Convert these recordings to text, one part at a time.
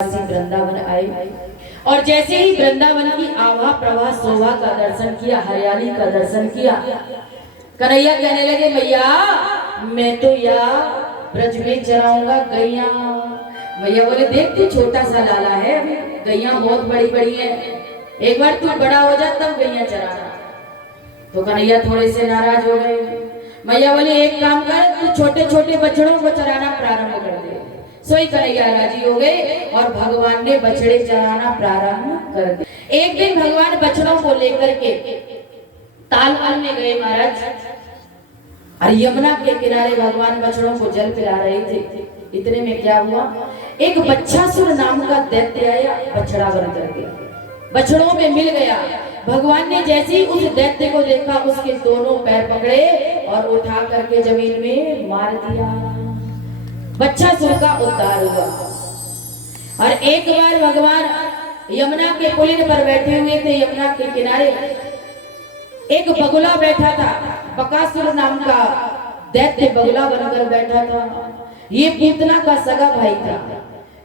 वृंदावन आए और जैसे ही वृंदावन की आभा प्रभा शोभा का दर्शन किया, हरियाली का दर्शन किया, कन्हैया कहने लगे भैया मैं तो यहाँ ब्रज में चराऊंगा गैया। भैया बोले देख तू छोटा सा लाला है, अभी गैया बहुत बड़ी बड़ी है, एक बार तू बड़ा हो जा तब गैया चराना। तो कन्हैया थोड़े से नाराज हो गए। भैया बोले एक काम कर, तू छोटे छोटे बछड़ों को चराना प्रारंभ कर दे। सोई कन्हैया राजी हो गए और भगवान ने बछड़े चराना प्रारंभ कर दिया। एक दिन भगवान बछड़ों को लेकर के तालवाल में गए महाराज, और यमुना के किनारे भगवान बछड़ों को जल पिला रहे थे। इतने में क्या हुआ, एक बच्छासुर नाम का दैत्य आया, बछड़ा बन करके बछड़ों में मिल गया। भगवान ने जैसे ही उस दैत्य को देखा, उसके दोनों पैर पकड़े और उठा करके जमीन में मार दिया। बच्छासुर का उद्धार हुआ। और एक बार भगवान यमुना के पुलिन पर बैठे हुए थे, यमुना के किनारे एक बगुला बैठा था, बकासुर नाम का दैत्य बगुला बनकर बैठा था। ये पूतना का सगा भाई था।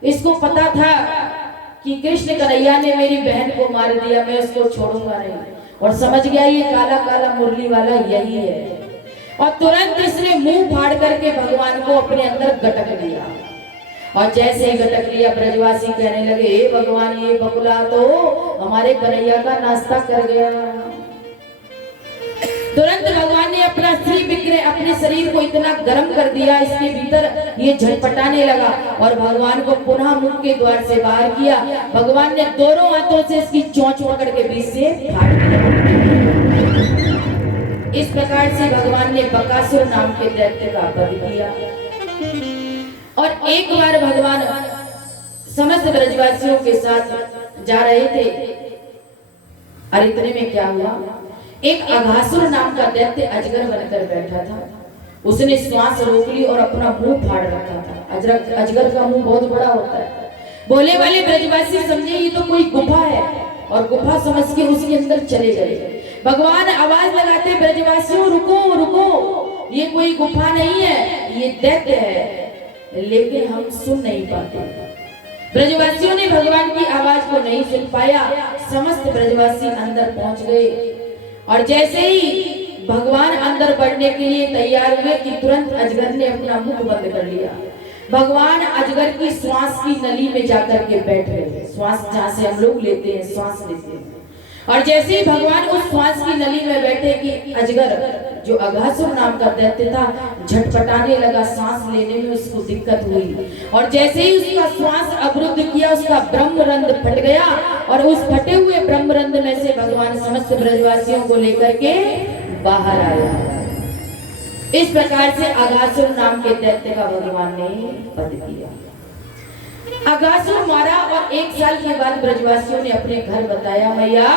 इसको पता था कि कृष्ण कन्हैया ने मेरी बहन को मार दिया, मैं उसको छोड़ूंगा नहीं, और समझ गया ये काला काला मुरली वाला यही है। और तुरंत इसने मुंह फाड़ करके भगवान को अपने अंदर गटक लिया। और जैसे ही गटक लिया, ब्रजवासी कहने लगे हे भगवान ये बगुला तो हमारे कन्हैया का नाश्ता कर गया। तुरंत भगवान ने अपना श्री विग्रह, अपने शरीर को इतना गर्म कर दिया, इसके भीतर ये झटपटाने लगा और भगवान को पुनः मुख के द्वार से बाहर किया। भगवान ने दोनों हाथों से इसकी चोंच पकड़ के बीच से फाड़ दिया। इस प्रकार से भगवान ने बकासुर नाम के दैत्य का वध किया। और एक बार भगवान समस्त ब्रजवासियों के साथ जा रहे थे, और इतने में क्या हुआ, एक अघासुर नाम का दैत्य अजगर बनकर बैठा था। उसने श्वास रोक ली और अपना मुंह फाड़ रखा था। अजगर का मुंह बहुत बड़ा होता है। बोले वाले ब्रजवासी समझे ये तो कोई गुफा है, और गुफा समझ के उसके अंदर चले गए। भगवान आवाज लगाते ब्रजवासियों रुको रुको, ये कोई गुफा नहीं है, ये दैत्य है। लेकिन हम सुन नहीं पाते। ब्रजवासियों ने भगवान की आवाज को नहीं सुन पाया। समस्त ब्रजवासी अंदर पहुंच गए, और जैसे ही भगवान अंदर बढ़ने के लिए तैयार हुए कि तुरंत अजगर ने अपना मुख बंद कर लिया। भगवान अजगर की श्वास की नली में जाकर के बैठ गए। श्वास जहाँ से हम लोग लेते हैं, श्वास लेते हैं, और जैसे ही भगवान उस श्वास की नली में बैठे कि अजगर जो अघासुर नाम का दैत्य था झटपटाने लगा, सांस लेने में उसको दिक्कत हुई। और जैसे ही उसका श्वास अवरुद्ध किया, उसका ब्रह्मरंध्र फट गया, और उस फटे हुए ब्रह्मरंध्र में से भगवान समस्त ब्रजवासियों को लेकर के बाहर आया। इस प्रकार से अघासुर नाम के दैत्य का भगवान ने वध किया। अघासुर मारा, और एक साल के बाद ब्रजवासियों ने अपने घर बताया भैया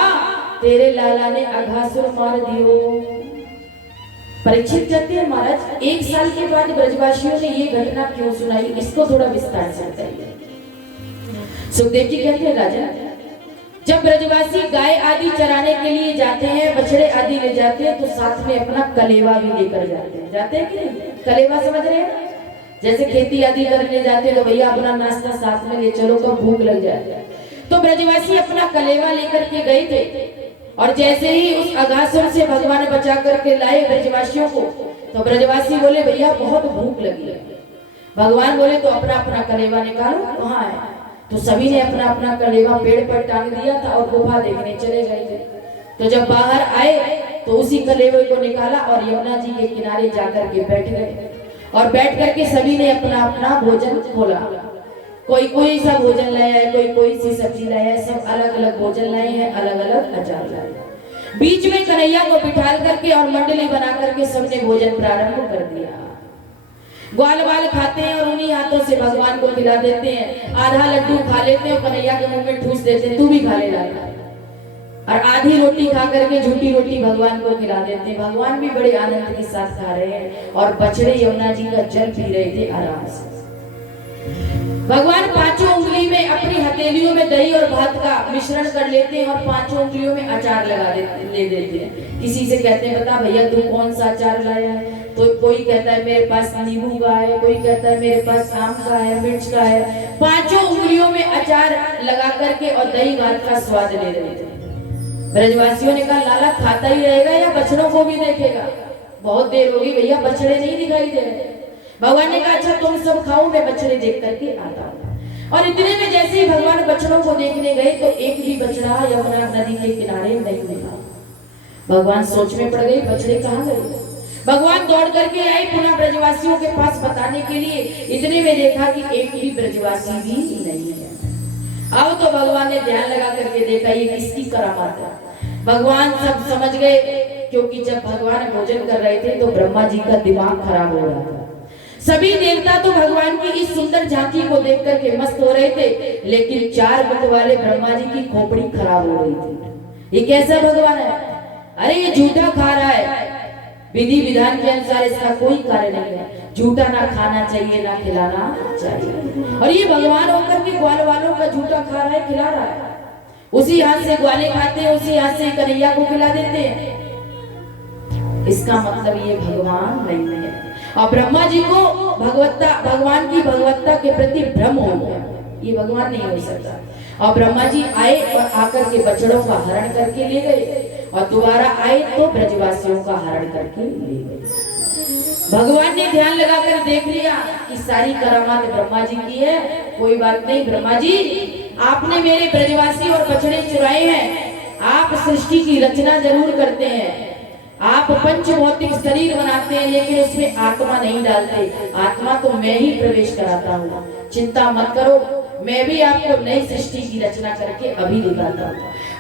तेरे लाला ने अघासुर मार दियो। परीक्षित कहते हैं महाराज एक साल के बाद ब्रजवासियों ने ये घटना क्यों सुनाई, इसको थोड़ा विस्तार से बताइए। सुखदेव जी कहते हैं राजा, जब ब्रजवासी गाय आदि चराने के लिए जाते हैं, बछड़े आदि ले जाते हैं, तो साथ में अपना कलेवा भी लेकर जाते हैं कि नहीं? कलेवा समझ रहे हैं? जैसे खेती आदि करने जाते हैं तो भैया अपना नाश्ता साथ में ले चलो तो भूख लग जाए। तो ब्रजवासी अपना कलेवा लेकर के गए थे, और जैसे ही उस अघासुर से भगवान बचा करके लाए ब्रजवासियों को, तो ब्रजवासी बोले भैया बहुत भूख लगी है। भगवान बोले तो अपना अपना कलेवा निकालो, कहाँ है? तो सभी ने अपना अपना कलेवा पेड़ पर टांग दिया था और गुफा देखने चले गए थे। तो जब बाहर आए तो उसी कलेवे को निकाला और यमुना जी के किनारे जाकर के बैठ गए, और बैठ करके सभी ने अपना अपना भोजन खोला। कोई कोई सा भोजन लाया है, कोई कोई सी सब्जी लाया है, सब अलग अलग भोजन लाए हैं, अलग अलग अचार लाए हैं। बीच में कन्हैया को बिठाल करके और मंडली बना करके सबने भोजन प्रारंभ कर दिया। ग्वाल वाल खाते हैं और उन्हीं हाथों से भगवान को खिला देते हैं। आधा लड्डू खा लेते हैं, कन्हैया के मुंह में ठूस देते हैं, तू भी खा ले लाला। और आधी रोटी खा करके झूठी रोटी भगवान को खिला देते हैं। भगवान भी बड़े आनंद के साथ खा रहे हैं, और बछड़े यमुना जी का जल पी रहे थे आराम से। भगवान पांचों उंगली में अपनी हथेलियों में दही और भात का मिश्रण कर लेते हैं, और पांचों उंगलियों में अचार लगा ले देते हैं। किसी से कहते हैं बता भैया तू कौन सा अचार लाया है, तो कोई कहता है मेरे पास नींबू का है, कोई कहता है मेरे पास आम का है, मिर्च का है। पांचों उंगलियों में अचार लगा करके और दही भात का स्वाद ले रहे थे। ब्रजवासियों ने कहा लाला खाता ही रहेगा या बछड़ों को भी देखेगा? बहुत देर होगी भैया, बछड़े नहीं दिखाई दे रहे। भगवान ने कहा अच्छा तुम सब खाओ, मैं बछड़े देख करके आता हूँ। और इतने में जैसे ही भगवान बछड़ों को देखने गए तो एक भी बछड़ा यमुना नदी के किनारे नहीं मिला। भगवान सोच में पड़ गए, बछड़े कहाँ गए? भगवान दौड़ करके आए पुनः ब्रजवासियों के पास बताने के लिए। इतने में देखा कि एक भी ब्रजवासी भी नहीं है। अब तो भगवान ने ध्यान लगा करके देखा ये किसकी करामात है। भगवान सब समझ गए, क्योंकि जब भगवान भोजन कर रहे थे तो ब्रह्मा जी का दिमाग खराब हो रहा था। सभी देवता तो भगवान की इस सुंदर झांकी को देख करके मस्त हो रहे थे, लेकिन चार मुख वाले ब्रह्मा जी की खोपड़ी खराब हो रही थी। ये कैसा भगवान है? अरे ये झूठा खा रहा है, विधि विधान के अनुसार इसका कोई कार्य नहीं है। झूठा ना खाना चाहिए ना खिलाना चाहिए। और ये भगवान होकर के ग्वाल वालों का झूठा खा रहा है, खिला रहा है। उसी हाथ से ग्वाले खाते हैं, उसी हाथ से कन्हैया को खिला देते हैं। इसका मतलब ये भगवान नहीं है। और ब्रह्मा जी को भगवान की भगवत्ता के प्रति भ्रम हो गया, ये भगवान नहीं हो सकता। और ब्रह्मा जी आए और आकर के बछड़ों का हरण करके ले गए, और दोबारा आए तो ब्रजवासियों का हरण करके ले गए। भगवान ने ध्यान लगाकर देख लिया कि सारी करामात ब्रह्मा जी की है। कोई बात नहीं ब्रह्मा जी, आपने मेरे ब्रजवासी और बछड़े चुराए हैं। आप सृष्टि की रचना जरूर करते हैं, आप पंच भौतिक शरीर बनाते हैं, लेकिन उसमें आत्मा नहीं डालते। आत्मा तो मैं ही प्रवेश कराता हूँ, चिंता मत करो, मैं भी आपको नई सृष्टि की रचना करके अभी दिखाता हूँ।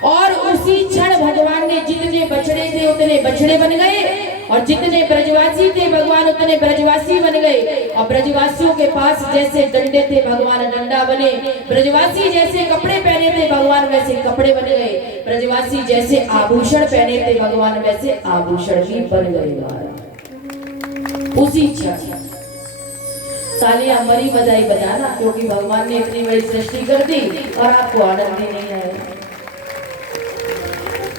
और उसी क्षण भगवान ने जितने बछड़े थे उतने बछड़े बन गए, और जितने ब्रजवासी थे भगवान उतने ब्रजवासी बन गए। और ब्रजवासियों के पास जैसे डंडे थे भगवान डंडा बने, ब्रजवासी जैसे कपड़े पहने थे भगवान वैसे कपड़े बन गए, ब्रजवासी जैसे आभूषण पहने थे भगवान वैसे आभूषण भी बन गए। उसी क्षण तालियां मरी बजाई बजाना, क्योंकि भगवान ने इतनी बड़ी सृष्टि कर दी और आपको आनंद ही नहीं आया।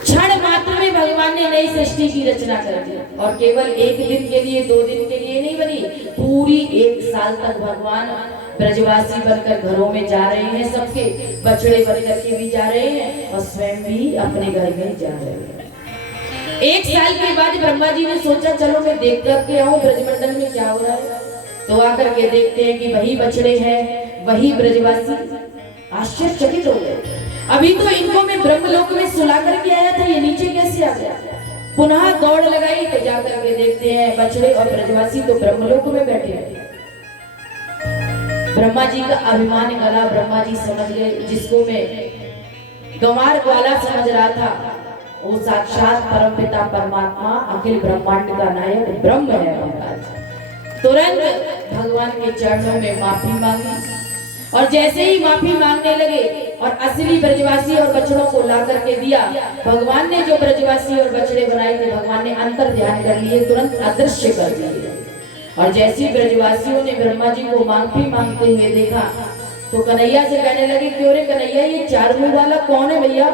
क्षण मात्र में भगवान ने नई सृष्टि की रचना कर दी, और केवल एक दिन के लिए 2 दिन के लिए नहीं बनी, पूरी 1 साल तक भगवान ब्रजवासी बनकर घरों में जा रहे हैं, सबके बछड़े बनकर के भी जा रहे हैं और स्वयं भी अपने घर में जा रहे हैं। 1 साल के बाद ब्रह्मा जी ने सोचा चलो मैं देख करके आऊं ब्रजमंडल में क्या हो रहा है। तो आकर के देखते हैं कि वही बछड़े हैं, वही ब्रजवासी। आश्चर्यचकित हो गए। अभी तो इनको मैं ब्रह्मलोक में सुला करके आया था, ये नीचे कैसे आ गया? पुनः दौड़ लगाई तो जाकर के देखते हैं बछड़े और ब्रजवासी तो ब्रह्मलोक में बैठे हैं। ब्रह्मा जी का अभिमान गला ब्रह्मा जी समझ गए, जिसको मैं गंवार ग्वाला समझ रहा था वो साक्षात परमपिता परमात्मा अखिल ब्रह्मांड का नायक ब्रह्म है। तुरंत भगवान के चरणों में माफी मांगी, और जैसे ही माफी मांगने लगे और असली ब्रजवासी और बछड़ों को ला करके दिया, भगवान ने जो ब्रजवासी और बछड़े बनाए थे भगवान ने अंतर ध्यान कर लिए, तुरंत अदृश्य कर दिए। और जैसे ब्रजवासियों ने ब्रह्मा जी को माफी मांगते हुए देखा तो कन्हैया से कहने लगे क्यों रे कन्हैया, ये 4 मुंह वाला कौन है भैया?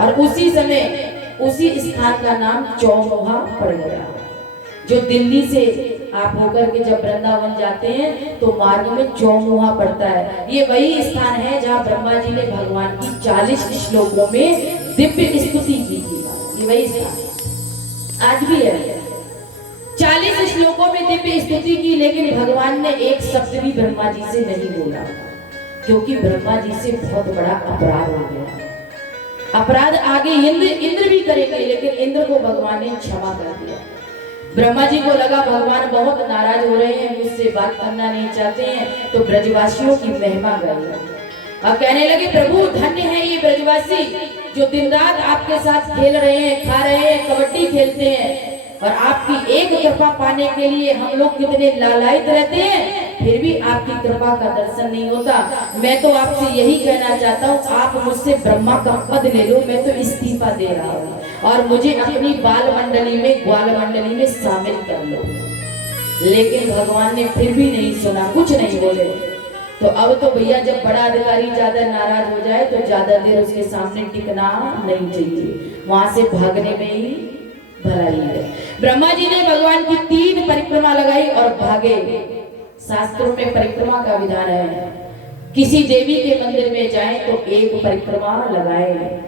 और उसी समय उसी स्थान का नाम चौमुहा पड़ गया। जो दिल्ली से आप होकर के जब वृंदावन जाते हैं तो मार्ग में चौमुहा पड़ता है। ये वही स्थान है जहाँ ब्रह्मा जी ने भगवान की 40 श्लोकों में दिव्य स्तुति की थी। ये वही स्थान आज भी है। 40 श्लोकों में दिव्य स्तुति की, लेकिन भगवान ने एक शब्द भी ब्रह्मा जी से नहीं बोला, क्योंकि ब्रह्मा जी से बहुत बड़ा अपराध हो गया। अपराध आगे इंद्र भी करेंगे, लेकिन इंद्र को भगवान ने क्षमा कर दिया। ब्रह्मा जी को लगा भगवान बहुत नाराज हो रहे हैं, मुझसे बात करना नहीं चाहते हैं, तो ब्रजवासियों की महिमा गाई और कहने लगे प्रभु धन्य है ये ब्रजवासी जो दिन रात आपके साथ खेल रहे हैं, खा रहे हैं, कबड्डी खेलते हैं, और आपकी एक कृपा पाने के लिए हम लोग कितने लालायित रहते हैं, फिर भी आपकी कृपा का दर्शन नहीं होता। मैं तो आपसे यही कहना चाहता हूँ, आप मुझसे ब्रह्मा का पद ले लो, मैं तो इस्तीफा दे रहा हूँ और मुझे अपनी बाल मंडली में ग्वाल मंडली में शामिल कर लो। लेकिन भगवान ने फिर भी नहीं सुना, कुछ नहीं बोले। तो अब तो भैया जब बड़ा अधिकारी ज्यादा नाराज हो जाए तो ज्यादा देर उसके सामने टिकना नहीं चाहिए, वहां से भागने में ही भलाई है। ब्रह्मा जी ने भगवान की 3 परिक्रमा लगाई और भागे। शास्त्रों में परिक्रमा का विधान है, किसी देवी के मंदिर में जाएं तो 1 परिक्रमा लगाएं।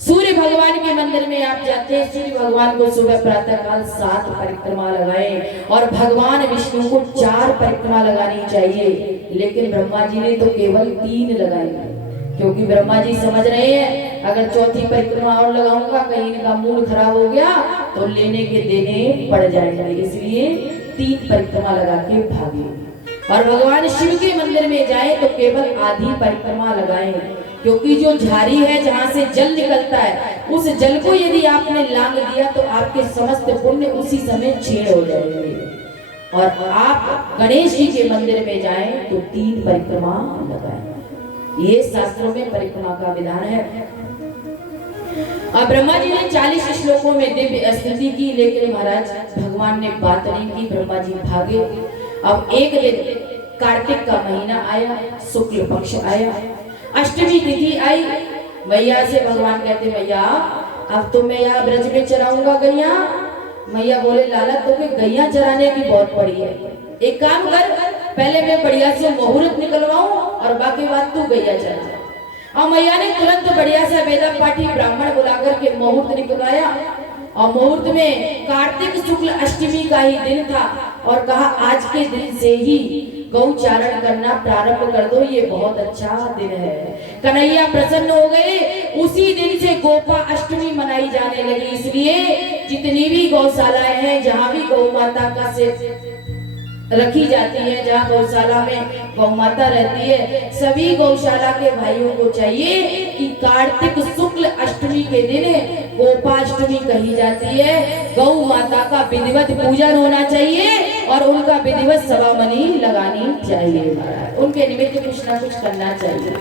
सूर्य भगवान के मंदिर में आप जाते हैं, सूर्य भगवान को सुबह प्रातः काल 7 परिक्रमा लगाएं और भगवान विष्णु को 4 परिक्रमा लगानी चाहिए। लेकिन ब्रह्मा जी ने तो केवल 3 लगाई, क्योंकि ब्रह्मा जी समझ रहे हैं अगर 4थी परिक्रमा और लगाऊंगा कहीं इनका मूड खराब हो गया तो लेने के देने पड़ जाएंगे, इसलिए 3 परिक्रमा लगा के भागे। और भगवान शिव के मंदिर में जाए तो केवल आधी परिक्रमा लगाएं, क्योंकि जो झारी है जहाँ से जल निकलता है उस जल को यदि आपने लांग दिया तो आपके समस्त पुण्य उसी समय क्षीण हो जाएंगे। और आप गणेश जी के मंदिर में जाएं तो 3 परिक्रमा लगाएं। ये शास्त्रों में परिक्रमा का विधान है। अब ब्रह्मा जी ने 40 श्लोकों में दिव्य स्तुति की, लेकिन महाराज भगवान ने बात नहीं की, ब्रह्मा जी भागे। अब एक दिन कार्तिक का महीना आया, शुक्ल पक्ष आया, अष्टमी तिथि आई। मैया से भगवान कहते मैया अब तो मैं यहाँ ब्रज में चराऊंगा गैया। मैया बोले लाला तुम्हें गैया चराने की बहुत पड़ी है, एक काम कर पहले मैं बढ़िया से मुहूर्त निकलवाऊं और बाकी बात तू गैया चरा। और मैया ने तुरंत बढ़िया से वेद पाठी ब्राह्मण बुलाकर के मुहूर्त निकलवाया। और मुहूर्त में कार्तिक शुक्ल अष्टमी का ही दिन था और कहा आज के दिन से ही गौचारण करना प्रारंभ कर दो, ये बहुत अच्छा दिन है। कन्हैया प्रसन्न हो गए। उसी दिन से गोपा अष्टमी मनाई जाने लगी। इसलिए जितनी भी गौशालाएं हैं जहाँ भी गौ माता का से रखी जाती है, जहाँ गौशाला में गौ माता रहती है, सभी गौशाला के भाइयों को चाहिए कि कार्तिक शुक्ल अष्टमी के दिन गोपाष्टमी कही जाती है। गौ माता का विधिवत पूजन होना चाहिए और उनका विधिवत सवामनी लगानी चाहिए महाराज, उनके निमित्त कुछ ना कुछ करना चाहिए।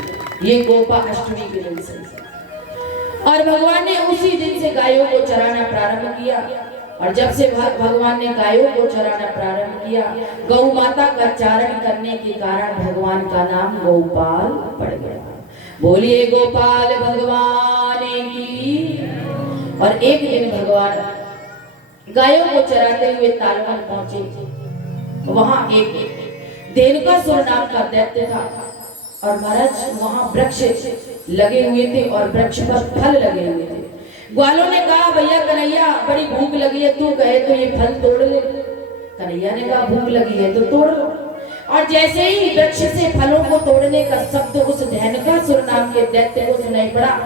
ये गोपा अष्टमी के दिन से और भगवान ने उसी दिन से गायों को चराना प्रारंभ किया। और जब से भगवान ने गायों को चराना प्रारंभ किया, गौ माता का चारण करने के कारण भगवान का नाम गोपाल पड़ गया। बोलिए गोपाल भगवान की। और एक दिन भगवान गायों को चराते हुए तालवन पहुंचे। वहां एक धेनुकासुर नाम का दैत्य था और महाराज वहां वृक्ष लगे हुए थे और वृक्ष पर फल लगे हुए थे। ग्वालों ने कहा भैया कन्हैया बड़ी भूख लगी है, तू कहे तो ये फल तोड़ ले। कन्हैया ने कहा भूख लगी है तो तोड़ लो। और जैसे ही वृक्ष से फलों को तोड़ने का शब्द उस धेनुकासुर नाम के दैत्य को सुनाई पड़ा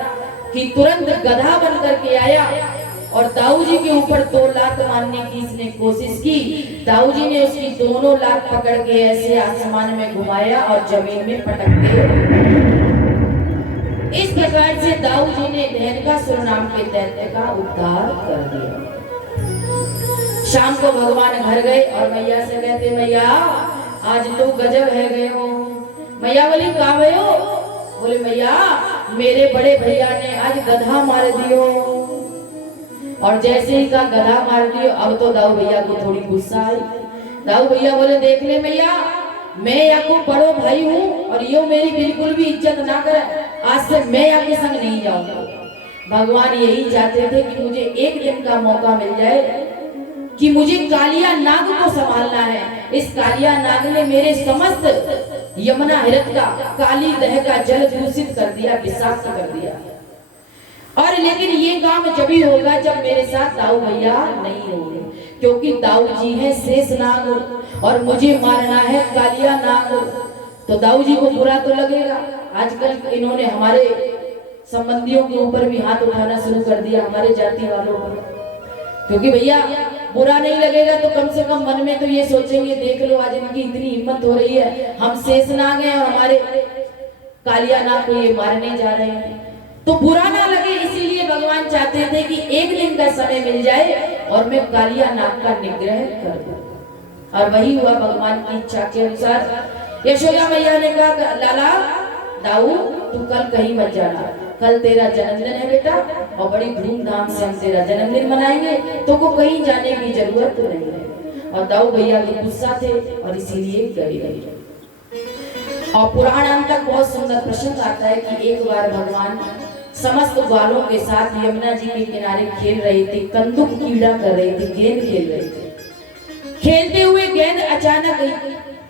कि तुरंत गधा बन करके आया और दाऊ जी के ऊपर 2 लात मारने की इसने कोशिश की। दाऊ जी ने उसकी दोनों लात पकड़ के ऐसे आसमान में घुमाया और जमीन में पटक दिया। इस प्रकार से दाऊ जी ने धेनुकासुर नाम के दैत्य का उद्धार कर दिया। शाम को भगवान घर गए और मैया से कहते मैया आज तो गजब है गए हो। मैया बोली कहाँ गए हो? बोले मैया मेरे बड़े भैया ने आज गधा मार दियो। और जैसे ही का गधा मार दियो अब तो दाऊ भैया को थोड़ी गुस्सा आई। दाऊ भैया बोले देख ले मैया मैं आपको बड़ो भाई हूँ और यो मेरी बिल्कुल भी इज्जत ना करे, आज से मैं आपके संग नहीं जाऊंगा। भगवान यही चाहते थे कि मुझे एक दिन का मौका मिल जाए कि मुझे कालिया नाग को संभालना है। इस कालिया नाग ने मेरे समस्त यमुना हृत का काली दह का जल दूषित कर दिया, विषाक्त कर दिया। और लेकिन ये काम जब ही होगा जब मेरे साथ दाऊ भैया नहीं होंगे, क्योंकि दाऊ जी है शेष नाग और मुझे मारना है कालिया नाग। तो दाऊ जी को बुरा तो लगेगा। आजकल इन्होंने हमारे संबंधियों के ऊपर भी हाथ उठाना शुरू कर दिया, हमारे जाति वालों पर। क्योंकि भैया बुरा नहीं लगेगा तो कम से कम मन में तो ये सोचेंगे देख लो आज इनकी इतनी हिम्मत हो रही है, हम शेष नाग हैं और हमारे कालिया नाग को ये मारने जा रहे हैं, तो बुरा ना लगे। इसीलिए भगवान चाहते थे कि एक दिन का समय मिल जाए और मैं कालिया नाग का निग्रह कर दूं। और वही हुआ भगवान की इच्छा के अनुसार। यशोदा मैया ने कहा लाला दाऊ तू कल कहीं मत जाना, कल तेरा जन्मदिन है बेटा और बड़ी धूमधाम से हम तेरा जन्मदिन मनाएंगे, तो को कहीं जाने की जरूरत नहीं है। और दाऊ भैया तो गुस्सा थे और इसीलिए गए। और पुराण अंत तक बहुत सुंदर प्रसंग आता है कि एक बार भगवान समस्त ग्वालों के साथ यमुना जी के किनारे खेल रही थी, कंदुक कीड़ा कर रही थी, गेंद खेल रही थी। खेलते हुए गेंद अचानक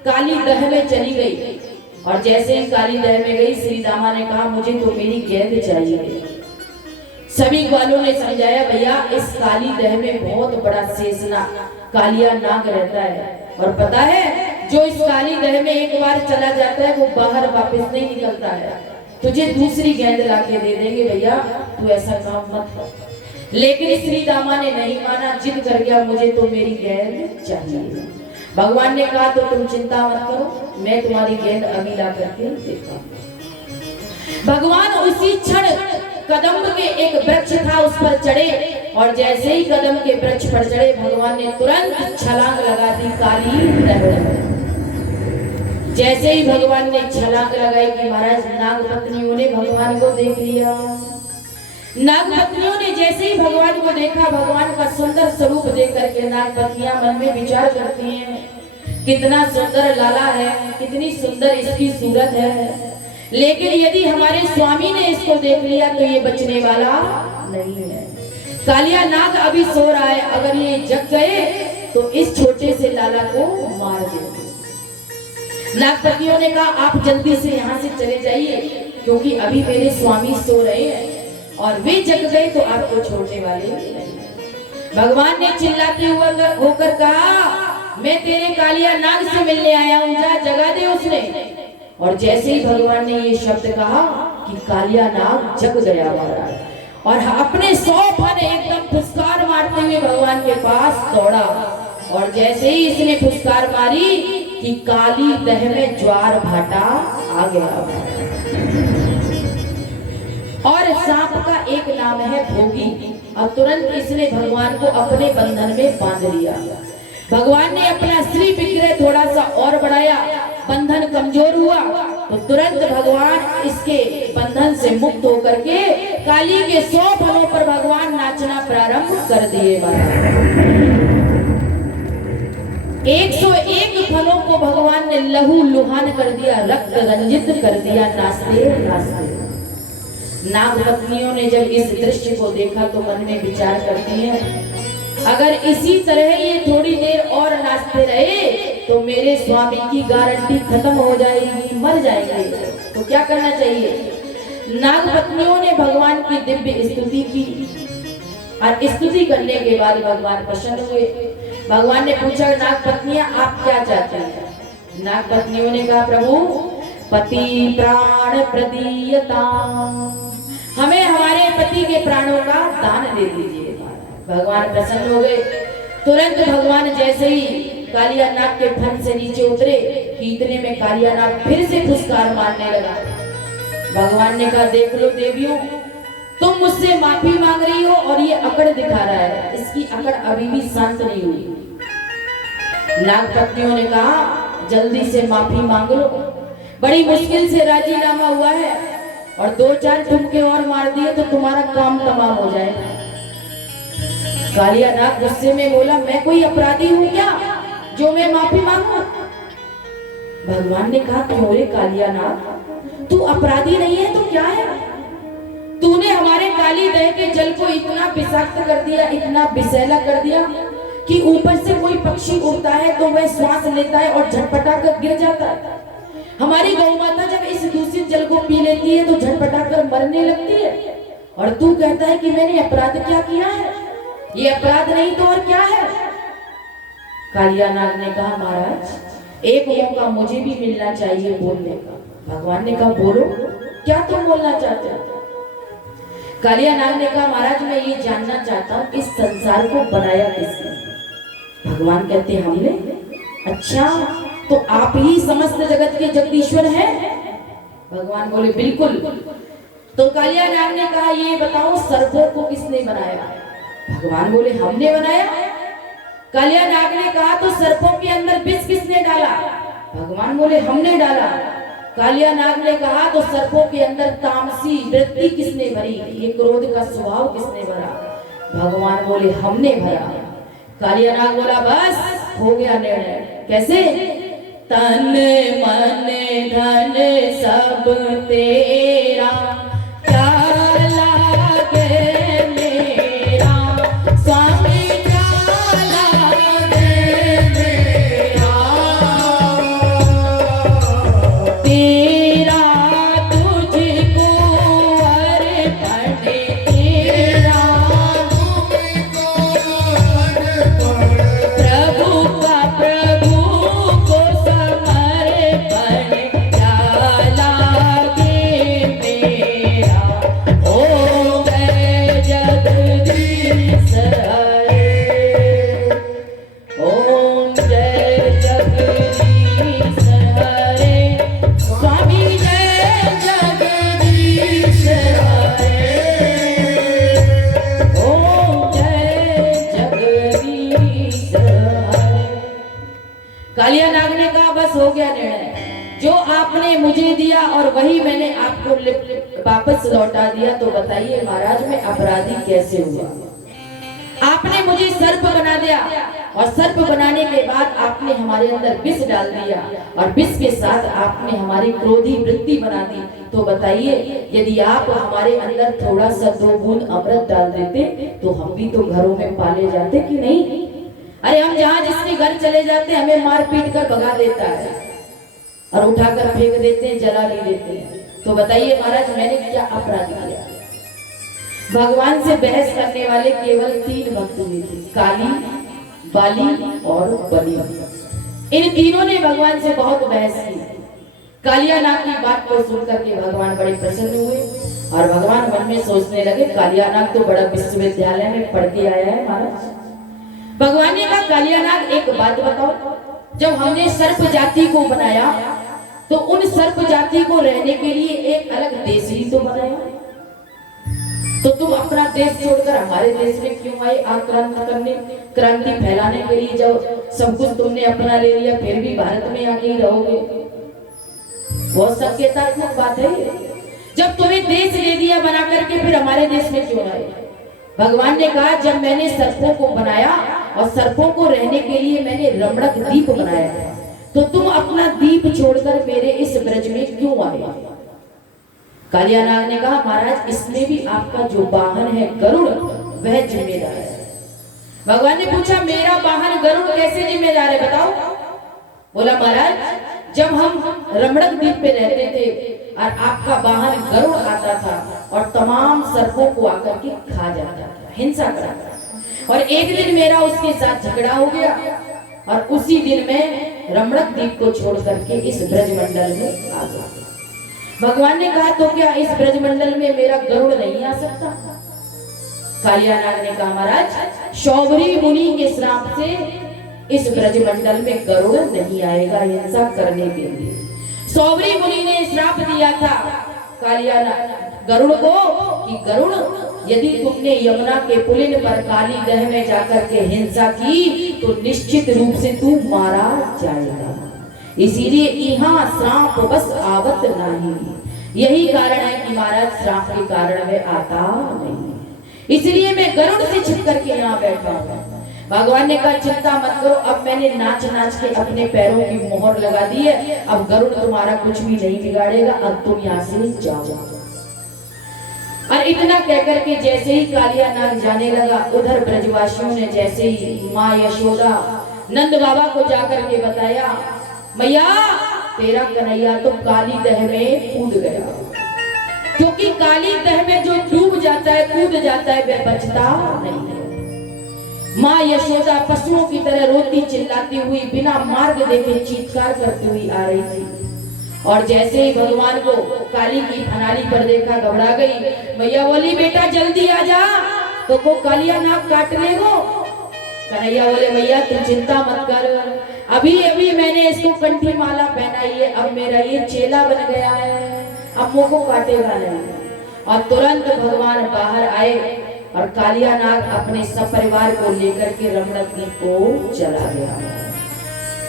काली दह में चली गई और जैसे ही काली दह में गई, श्री दामा ने कहा मुझे तो मेरी गेंद चाहिए। सभी ग्वालों ने समझाया भैया इस काली दह में बहुत बड़ा शेषना कालिया नाग रहता है और पता है जो इस काली दह में एक बार चला जाता है वो बाहर वापस नहीं निकलता है, तुझे दूसरी गेंद लाके दे देंगे भैया, तू ऐसा काम मत कर। लेकिन श्री दामा ने नहीं माना, जिद कर गया मुझे तो मेरी गेंद चाहिए। भगवान ने कहा तो तुम चिंता मत करो, मैं तुम्हारी गेंद अभी ला करके देता हूं। भगवान उसी क्षण कदम्ब के एक वृक्ष था उस पर चढ़े और जैसे ही कदम के वृक्ष पर चढ़े भगवान ने तुरंत छलांग लगा दी काली दह में। जैसे ही भगवान ने छलांग लगाई कि महाराज नागपत्नियों ने भगवान को देख लिया। नागपत्नियों ने जैसे ही भगवान को देखा, भगवान का सुंदर स्वरूप देख करके नागपत्नियां मन में विचार करती हैं कितना सुंदर लाला है, कितनी सुंदर इसकी सूरत है, लेकिन यदि हमारे स्वामी ने इसको देख लिया तो ये बचने वाला नहीं है। कालिया नाग अभी सो रहा है, अगर ये जग गए तो इस छोटे से लाला को मार देंगे। नागपतियों ने कहा आप जल्दी से यहाँ से चले जाइए क्योंकि अभी मेरे स्वामी सो रहे हैं और वे जग गए तो आपको छोड़ने वाले नहीं। भगवान ने चिल्लाते होकर कहा मैं तेरे कालिया नाग से मिलने आया हूँ, जा जगा दे उसने। और जैसे ही भगवान ने ये शब्द कहा कि कालिया नाग जग गया महाराज और अपने 100 फन एकदम फुसकार मारते हुए भगवान के पास दौड़ा और जैसे ही इसने फुसकार मारी कि काली दह में ज्वार भाटा आ गया। और सांप का एक नाम है भोगी और तुरंत इसने भगवान को अपने बंधन में बांध लिया। भगवान ने अपना श्री विग्रह थोड़ा सा और बढ़ाया, बंधन कमजोर हुआ तो तुरंत भगवान इसके बंधन से मुक्त होकर के काली के 100 फलों पर भगवान नाचना प्रारंभ कर दिए। 101 फलों को भगवान ने लहू लुहान कर दिया, रक्त रंजित कर दिया नाचते नाचते। नागपत्नियों ने जब इस दृश्य को देखा तो मन में विचार करती हैं अगर इसी तरह ये थोड़ी देर और नाचते रहे तो मेरे स्वामी की गारंटी खत्म हो जाएगी, मर जाएंगे, तो क्या करना चाहिए। नागपत्नियों ने भगवान की दिव्य स्तुति की और स्तुति करने के बाद भगवान प्रसन्न हुए। भगवान ने पूछा नागपत्नियां आप क्या चाहते हैं। नागपत्नियों ने कहा प्रभु पति प्राण प्रदीयता, हमें हमारे पति के प्राणों का दान दे दीजिए। भगवान प्रसन्न हो गए। तुरंत भगवान जैसे ही कालिया नाग के फन से नीचे उतरे कि इतने में कालिया नाग फिर से फुसकार मारने लगा। भगवान ने कहा देख लो देवियों, तुम मुझसे माफी मांग रही हो और ये अकड़ दिखा रहा है, इसकी अकड़ अभी भी शांत नहीं हुई। नागपत्नियों ने कहा जल्दी से माफी मांग लो, बड़ी मुश्किल से राजीनामा हुआ है और 2-4 ठुमके और मार दिए तो तुम्हारा काम तमाम हो जाएगा। कालिया नाग गुस्से में बोला मैं कोई अपराधी हूँ क्या जो मैं माफी मांगू। भगवान ने कहा क्यों रे कालिया नाग, तू अपराधी नहीं है तो क्या है। तूने हमारे काली दह के जल को इतना विषाक्त कर दिया, इतना विषैला कर दिया कि ऊपर से कोई पक्षी उड़ता है तो वह श्वास लेता है और झटपटा कर गिर जाता है। हमारी गौ माता जब इस दूषित जल को पी लेती है तो झटपटा कर मरने लगती है और तू कहता है कि मैंने अपराध क्या किया है। ये अपराध नहीं तो और क्या है। कालिया नाग ने कहा महाराज एक मौका मुझे भी मिलना चाहिए बोलने का। भगवान ने कहा बोलो क्या तुम बोलना चाहते हो। कालिया नाग ने कहा महाराज मैं ये जानना चाहता हूँ इस संसार को बनाया किसने। भगवान कहते हमने। अच्छा तो आप ही समस्त जगत के जगदीश्वर हैं। भगवान बोले बिल्कुल। तो कालिया नाग ने कहा ये बताओ सर्पों को किसने बनाया। भगवान बोले हमने बनाया। कालिया नाग ने कहा तो सर्पों के अंदर विष किसने डाला। भगवान बोले हमने डाला। कालिया नाग ने कहा तो सर्पों के अंदर तामसी वृत्ति किसने भरी, ये क्रोध का स्वभाव किसने भरा। भगवान बोले हमने भरा। कालिया नाग बोला बस हो गया निर्णय। कैसे। तन मन धन सब तेरा, प्याला बस हो गया निर्णय, जो आपने मुझे दिया और वही मैंने आपको वापस लौटा दिया। तो बताइए महाराज मैं अपराधी कैसे हुआ? आपने मुझे सर्प बना दिया और सर्प बनाने के बाद आपने हमारे अंदर विष डाल दिया और विष के साथ आपने हमारी क्रोधी वृत्ति बना दी। तो बताइए यदि आप हमारे अंदर थोड़ा सा 2 बूंद अमृत डाल देते तो हम भी तो घरों में पाले जाते कि नहीं? अरे हम जहाँ जिसके घर चले जाते हमें मार पीट कर भगा देता है और उठाकर फेंक देते हैं, जला भी देते हैं। तो बताइए महाराज मैंने क्या अपराध किया? भगवान से बहस करने वाले केवल 3 भक्त हुए थे, काली, बाली और बलि। इन तीनों ने भगवान से बहुत बहस की। कालिया नाग की बात को सुनकर के भगवान बड़े प्रसन्न हुए और भगवान मन में सोचने लगे कालिया नाग तो बड़ा विश्वविद्यालय में पढ़ के आया है महाराज। भगवान ने कहा कालिया नाग एक बात बताओ, जब हमने सर्प जाति को बनाया तो उन सर्प जाति को रहने के लिए एक अलग देश ही तो बनाया, तो तुम अपना देश छोड़कर हमारे देश में क्यों आए आक्रांत करने, क्रांति फैलाने के लिए? जब सब कुछ तुमने अपना ले लिया फिर भी भारत में आके ही रहोगे। बहुत सभ्यतात्मक बात है। जब तुम्हें देश ले दिया बना करके फिर हमारे देश में क्यों आए? भगवान ने कहा जब मैंने सर्पों को बनाया और सर्पों को रहने के लिए मैंने रमणक द्वीप बनाया तो तुम अपना द्वीप छोड़कर मेरे इस ब्रज में क्यों आए? कालिया नाग ने कहा महाराज इसमें भी आपका जो वाहन है गरुड़ वह जिम्मेदार है। भगवान ने पूछा मेरा वाहन गरुड़ कैसे जिम्मेदार है बताओ? बोला महाराज जब हम रमणक द्वीप पे रहते थे और आपका वाहन गरुड़ आता था और तमाम सर्पों को आकर के खा जाता था, हिंसा करता था, और एक दिन मेरा उसके साथ झगड़ा हो गया और उसी दिन मैं रमणक द्वीप को छोड़ करके इस ब्रजमंडल में आ गया। भगवान ने कहा तो क्या इस ब्रजमंडल में मेरा गरुड़ नहीं आ सकता? कालिया नाग ने कहा महाराज शौबरी मुनि के श्राप से इस ब्रजमंडल में गरुड़ नहीं आएगा हिंसा करने के लिए। शौबरी मुनि ने श्राप दिया था कालिया गरुड़ को कि गरुड़ यदि तुमने यमुना के पुलिन पर काली दह में जाकर के हिंसा की तो निश्चित रूप से तू मारा जाएगा, इसीलिए यहाँ श्राप बस आवत नहीं। यही कारण है कि महाराज श्राप के कारण वह आता नहीं, इसलिए मैं गरुड़ से छिप करके यहाँ बैठा हूँ। भगवान ने कहा चिंता मत करो, अब मैंने नाच नाच के अपने पैरों की मोहर लगा दी है, अब गरुड़ तुम्हारा कुछ भी नहीं बिगाड़ेगा, अब तुम यहाँ से जाओ। और इतना कहकर के जैसे ही कालिया नाग जाने लगा उधर ब्रजवासियों ने जैसे ही माँ यशोदा नंद बाबा को जाकर के बताया मैया तेरा कन्हैया तो काली दह में कूद गया, क्योंकि काली दह में जो डूब जाता है कूद जाता है वह बचता नहीं है। माँ यशोदा पशुओं की तरह रोती चिल्लाती हुई बिना मार्ग देखे चीत्कार करती हुई आ रही थी, और जैसे ही भगवान को काली की फनाली पर देखा घबरा गई। मैया बोली बेटा जल्दी आ जा, तो को कालिया नाग काट लेगो। कन्हैया बोले मैया तुम चिंता मत कर, अभी अभी मैंने इसको कंठी माला पहनाई है, अब मेरा ये चेला बन गया है, अब मुझको काटेगा नहीं। और तुरंत भगवान बाहर आए और कालिया नाग अपने सपरिवार को लेकर के रमणक द्वीप को चला गया।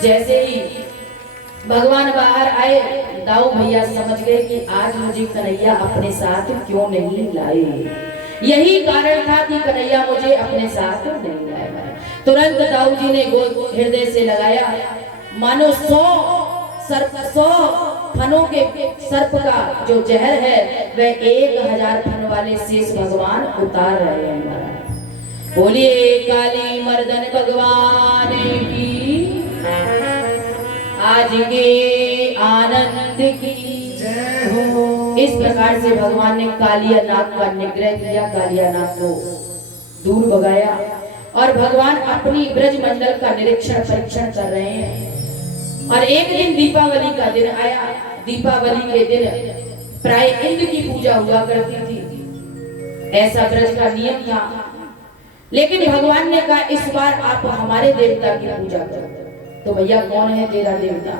जैसे ही भगवान बाहर आए दाऊ भैया समझ गए कि आज मुझे कन्हैया अपने साथ क्यों नहीं लाए, यही कारण था कि कन्हैया मुझे अपने साथ नहीं लाया। तुरंत दाऊ जी ने हृदय से लगाया, मानो 100 फनों के सर्प का जो जहर है वह 1000 फन वाले शेष भगवान उतार रहे हैं। बोलिए काली मर्दन भगवान की आज के आनंद की जय हो। इस प्रकार से भगवान ने कालिया नाग का निग्रह किया, कालिया नाग को दूर भगाया और भगवान अपनी ब्रजमंडल का निरीक्षण परीक्षण कर रहे हैं। और एक दिन दीपावली का दिन आया। दीपावली के दिन प्राय इंद्र की पूजा हुआ करती थी, ऐसा ब्रज का नियम था। लेकिन भगवान ने कहा इस बार आप हमारे देवता की पूजा करो। तो भैया कौन है तेरा देवता?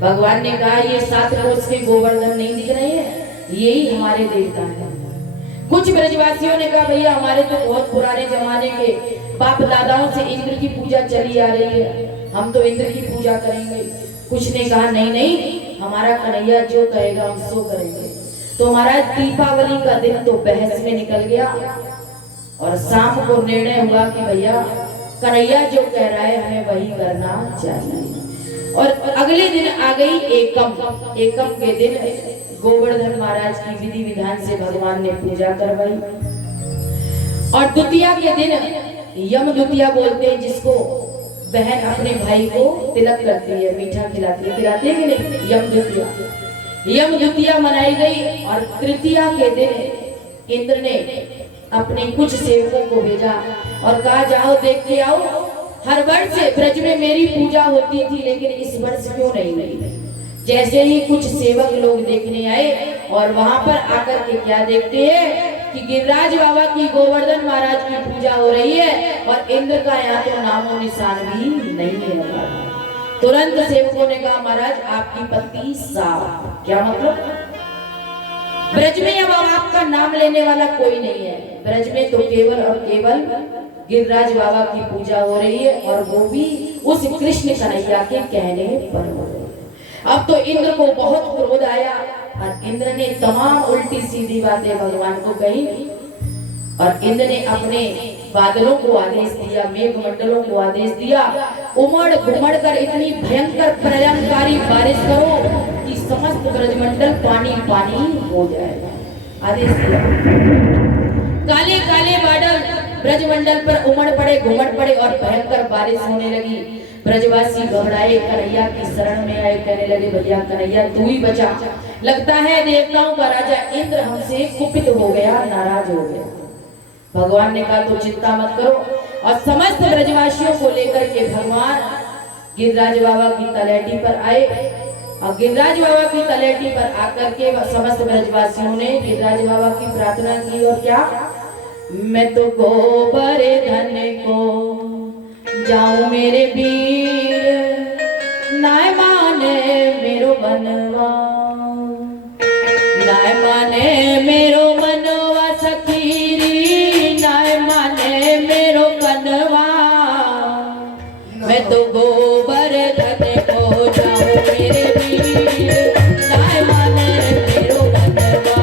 भगवान ने कहा ये 7 कोस के गोवर्धन नहीं दिख रहे हैं, यही हमारे देवता हैं। कुछ ब्रजवासियों ने कहा भैया हमारे तो बहुत पुराने जमाने के बाप दादाओं से इंद्र की पूजा चली आ रही है, हम तो इंद्र की पूजा करेंगे। कुछ ने कहा नहीं नहीं, हमारा कन्हैया जो कहेगा हम सो करेंगे। तो महाराज दीपावली का दिन तो बहस में निकल गया और शाम को निर्णय हुआ कि भैया कन्हैया जो कह रहा है हमें वही करना चाहिए। और अगले दिन आ गई एकम। एकम के दिन गोवर्धन महाराज की विधि विधान से भगवान ने पूजा करवाई। और द्वितीया के दिन यम द्वितीया बोलते हैं, जिसको बहन अपने भाई को तिलक करती है, मीठा खिलाती है, खिलाती है कि नहीं, यम द्वितीया। यम द्वितीया मनाई गई। और तृतीया के दिन इंद्र ने अपने कुछ सेवकों को भेजा और कहा जाओ देख के आओ, हर वर्ष ब्रज में मेरी पूजा होती थी लेकिन इस वर्ष क्यों नहीं हुई। जैसे ही कुछ सेवक लोग देखने आए और वहां पर आकर के क्या देखते हैं कि गिरिराज बाबा की गोवर्धन महाराज की पूजा हो रही है और इंद्र का यहाँ तो नामो निशान भी नहीं है। तुरंत सेवकों ने कहा महाराज आपकी पत्नी साफ। क्या मतलब? ब्रज में अब आपका नाम लेने वाला कोई नहीं है। ब्रज में तो केवल और केवल गिरिराज बाबा की पूजा हो रही है और वो भी उस कृष्ण कन्हैया के कहने पर हो रही है। अब तो इंद्र को बहुत क्रोध आया और इंद्र ने तमाम उल्टी सीधी बातें भगवान को कही। और इंद्र ने अपने बादलों को आदेश दिया, मेघ मंडलों को आदेश दिया, उमड़ घुमड़ कर इतनी भयंकर प्रलयकारी बारिश करो कि समस्त ब्रजमंडल पानी पानी हो जाए। आदेश दिया। काले काले बादल ब्रजमंडल पर उमड़ पड़े, घुमड़ पड़े और भयंकर बारिश होने लगी। ब्रजवासी घबराए, कन्हैया की शरण में आए, कहने लगे भैया कन्हैया तू ही बचा। लगता है देवताओं का राजा इंद्र हमसे कुपित हो गया, नाराज हो गया। भगवान ने कहा तो चिंता मत करो। और समस्त ब्रजवासियों को लेकर के भगवान गिरिराज बाबा की तलहटी पर आए। और गिरिराज बाबा की तलहटी पर आकर के समस्त ब्रजवासियों ने गिरिराज बाबा की प्रार्थना की। और क्या? मैं तो गोबर धन को जाऊं मेरे वीर, नाय माने मेरो बनवा, नाय माने मेरो बनवा सखीरी, नाय माने मेरो बनवा। मैं तो गोबर धन को जाऊं मेरे वीर, नाय माने मेरो बनवा।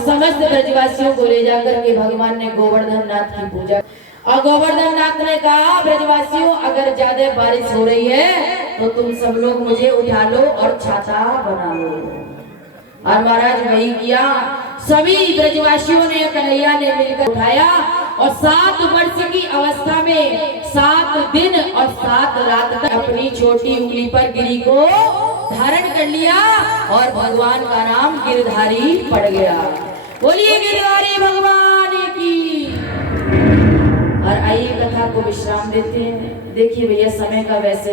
समस्त ब्रजवासियों को ले जाकर के भगवान ने गोवर्धन नाथ की पूजा। और गोवर्धन नाथ ने कहा, ब्रजवासियों अगर ज्यादा बारिश हो रही है तो तुम सब लोग मुझे उठा लो और छाता बना लो। और महाराज वही किया। सभी ब्रजवासियों ने, कन्हैया ने मिलकर उठाया और 7 वर्ष की अवस्था में 7 दिन और 7 रात तक अपनी छोटी उंगली पर गिरी को धारण कर लिया और भगवान का नाम गिरधारी पड़ गया। बोलिए गिरधारी भगवान की। और आइए कथा को विश्राम देते हैं। देखिए भैया समय का वैसे